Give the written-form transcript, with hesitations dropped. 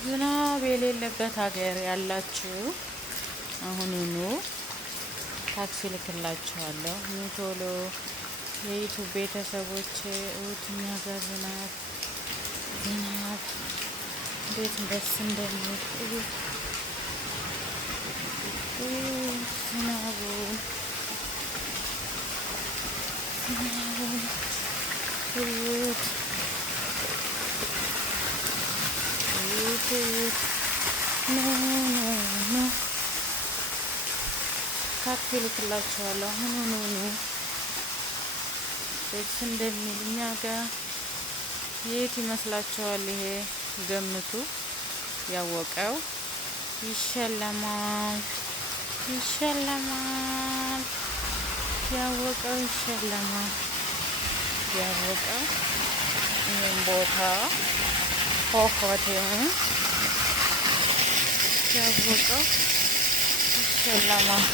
ዝናብ የሌለበት ሀገር ያላችሁ አሁኑኑ ታክሲ ልክላችኋለሁ። ኑ ቶሎ የዩቱብ ቤተሰቦች እውት እኛ ጋር ዝናብ እንዴት ደስ እንደሚል ዝናቡን እዩት። ኑ ታክሲ ልክላችኋለሁ። አሁኑኑ ደስ እንደሚል እኛ ጋር የት ይመስላችኋል? ይሄ ገምቱ። ያወቀው ይሸለማል። ያወቀው ይሸለማል። ያወቀው ይህን ቦታ ሆቴውን ያወቀው ይሸለማል።